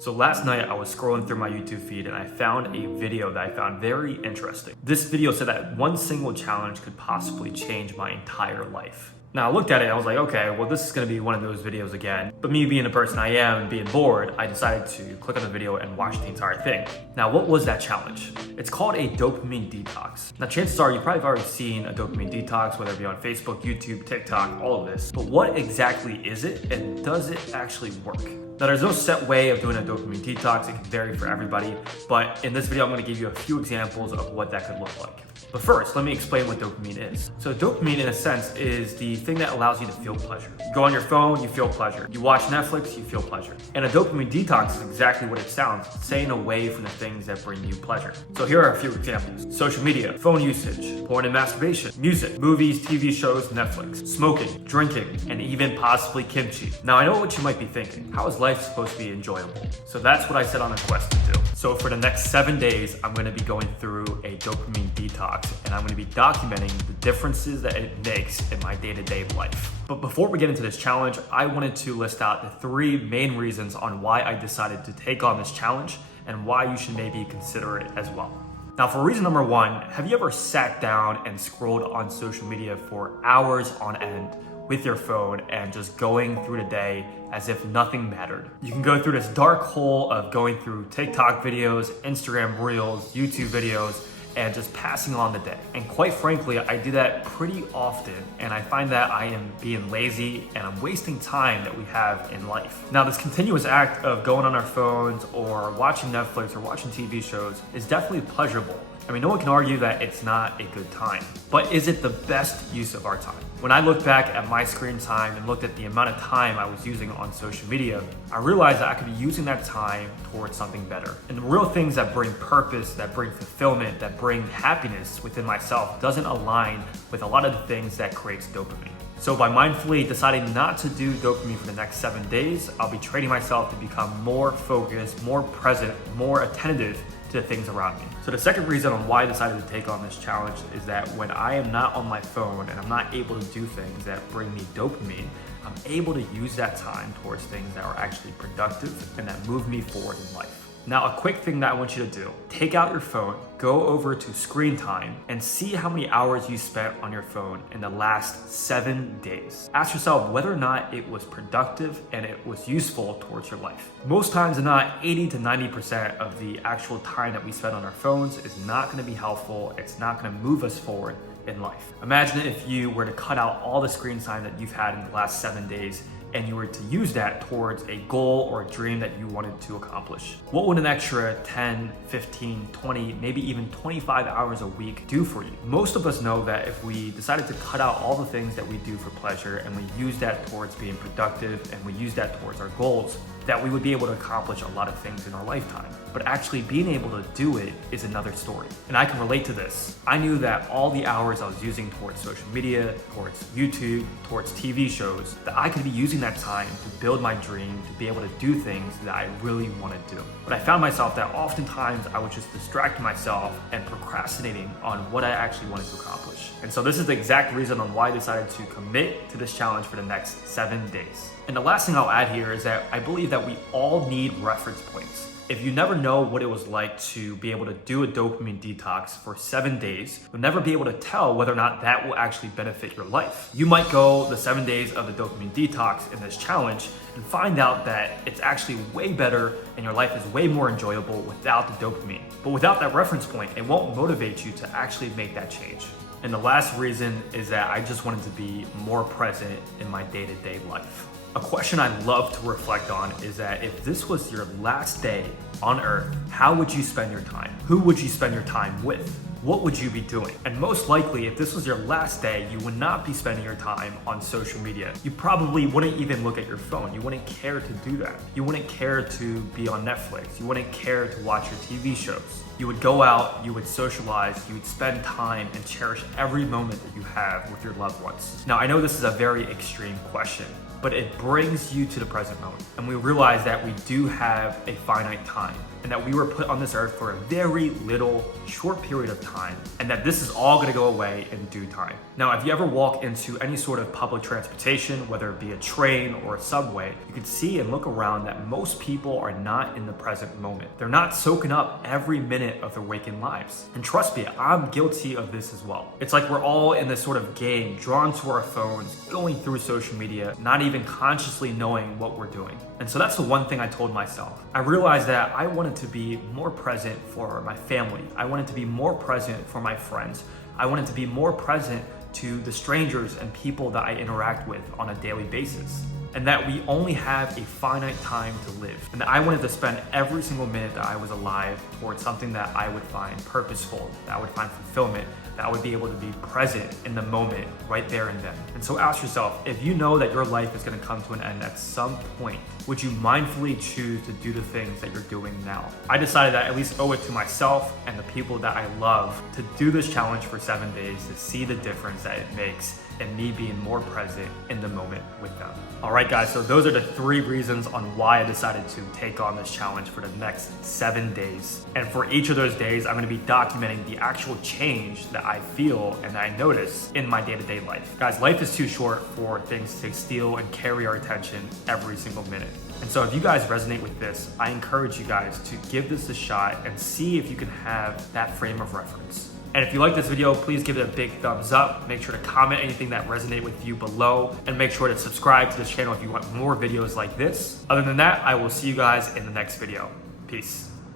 So last night I was scrolling through my YouTube feed and I found a video that I found very interesting. This video said that one single challenge could possibly change my entire life. Now I looked at it and I was like, okay, well this is gonna be one of those videos again. But me being the person I am and being bored, I decided to click on the video and watch the entire thing. Now what was that challenge? It's called a dopamine detox. Now chances are you probably have already seen a dopamine detox, whether it be on Facebook, YouTube, TikTok, all of this. But what exactly is it and does it actually work? Now there's no set way of doing a dopamine detox, it can vary for everybody, but in this video I'm going to give you a few examples of what that could look like. But first, let me explain what dopamine is. So dopamine, in a sense, is the thing that allows you to feel pleasure. You go on your phone, you feel pleasure. You watch Netflix, you feel pleasure. And a dopamine detox is exactly what it sounds, staying away from the things that bring you pleasure. So here are a few examples. Social media, phone usage, porn and masturbation, music, movies, TV shows, Netflix, smoking, drinking, and even possibly kimchi. Now I know what you might be thinking. How is life supposed to be enjoyable? So that's what I set on a quest to do. So for the next 7 days, I'm going to be going through a dopamine detox and I'm going to be documenting the differences that it makes in my day-to-day life. But before we get into this challenge, I wanted to list out the 3 main reasons on why I decided to take on this challenge and why you should maybe consider it as well. Now for reason number 1, have you ever sat down and scrolled on social media for hours on end with your phone and just going through the day as if nothing mattered? You can go through this dark hole of going through TikTok videos, Instagram Reels, YouTube videos, and just passing on the day. And quite frankly, I do that pretty often, and I find that I am being lazy and I'm wasting time that we have in life. Now, this continuous act of going on our phones or watching Netflix or watching TV shows is definitely pleasurable. I mean, no one can argue that it's not a good time, but is it the best use of our time? When I look back at my screen time and looked at the amount of time I was using on social media, I realized that I could be using that time towards something better. And the real things that bring purpose, that bring fulfillment, that bring happiness within myself doesn't align with a lot of the things that creates dopamine. So by mindfully deciding not to do dopamine for the next 7 days, I'll be training myself to become more focused, more present, more attentive to the things around me. So the second reason on why I decided to take on this challenge is that when I am not on my phone and I'm not able to do things that bring me dopamine, I'm able to use that time towards things that are actually productive and that move me forward in life. Now, a quick thing that I want you to do, take out your phone, go over to screen time, and see how many hours you spent on your phone in the last 7 days. Ask yourself whether or not it was productive and it was useful towards your life. Most times than not, 80 to 90% of the actual time that we spend on our phones is not going to be helpful. It's not going to move us forward in life. Imagine if you were to cut out all the screen time that you've had in the last 7 days and you were to use that towards a goal or a dream that you wanted to accomplish. What would an extra 10, 15, 20, maybe even 25 hours a week do for you? Most of us know that if we decided to cut out all the things that we do for pleasure and we use that towards being productive and we use that towards our goals, that we would be able to accomplish a lot of things in our lifetime. But actually being able to do it is another story. And I can relate to this. I knew that all the hours I was using towards social media, towards YouTube, towards TV shows, that I could be using that time to build my dream, to be able to do things that I really want to do. But I found myself that oftentimes I was just distracting myself and procrastinating on what I actually wanted to accomplish. And so this is the exact reason on why I decided to commit to this challenge for the next 7 days. And the last thing I'll add here is that I believe that we all need reference points. If you never know what it was like to be able to do a dopamine detox for 7 days, you'll never be able to tell whether or not that will actually benefit your life. You might go the 7 days of the dopamine detox in this challenge and find out that it's actually way better and your life is way more enjoyable without the dopamine. But without that reference point, it won't motivate you to actually make that change. And the last reason is that I just wanted to be more present in my day-to-day life. A question I'd love to reflect on is that if this was your last day on Earth, how would you spend your time? Who would you spend your time with? What would you be doing? And most likely, if this was your last day, you would not be spending your time on social media. You probably wouldn't even look at your phone. You wouldn't care to do that. You wouldn't care to be on Netflix. You wouldn't care to watch your TV shows. You would go out, you would socialize, you would spend time and cherish every moment that you have with your loved ones. Now, I know this is a very extreme question, but it brings you to the present moment. And we realize that we do have a finite time, and that we were put on this earth for a very little short period of time, and that this is all gonna go away in due time. Now, if you ever walk into any sort of public transportation, whether it be a train or a subway, you can see and look around that most people are not in the present moment. They're not soaking up every minute of their waking lives. And trust me, I'm guilty of this as well. It's like we're all in this sort of game, drawn to our phones, going through social media, not even consciously knowing what we're doing. And so that's the one thing I told myself. I realized that I wanted to be more present for my family. I wanted to be more present for my friends. I wanted to be more present to the strangers and people that I interact with on a daily basis. And that we only have a finite time to live. And that I wanted to spend every single minute that I was alive towards something that I would find purposeful, that I would find fulfillment, that I would be able to be present in the moment right there and then. And so ask yourself, if you know that your life is gonna come to an end at some point, would you mindfully choose to do the things that you're doing now? I decided that I at least owe it to myself and the people that I love to do this challenge for 7 days to see the difference that it makes and me being more present in the moment with them. All right, guys, so those are the 3 reasons on why I decided to take on this challenge for the next 7 days. And for each of those days, I'm gonna be documenting the actual change that I feel and I notice in my day-to-day life. Guys, life is too short for things to steal and carry our attention every single minute. And so if you guys resonate with this, I encourage you guys to give this a shot and see if you can have that frame of reference. And if you like this video, please give it a big thumbs up. Make sure to comment anything that resonates with you below, and make sure to subscribe to this channel if you want more videos like this. Other than that, I will see you guys in the next video. Peace.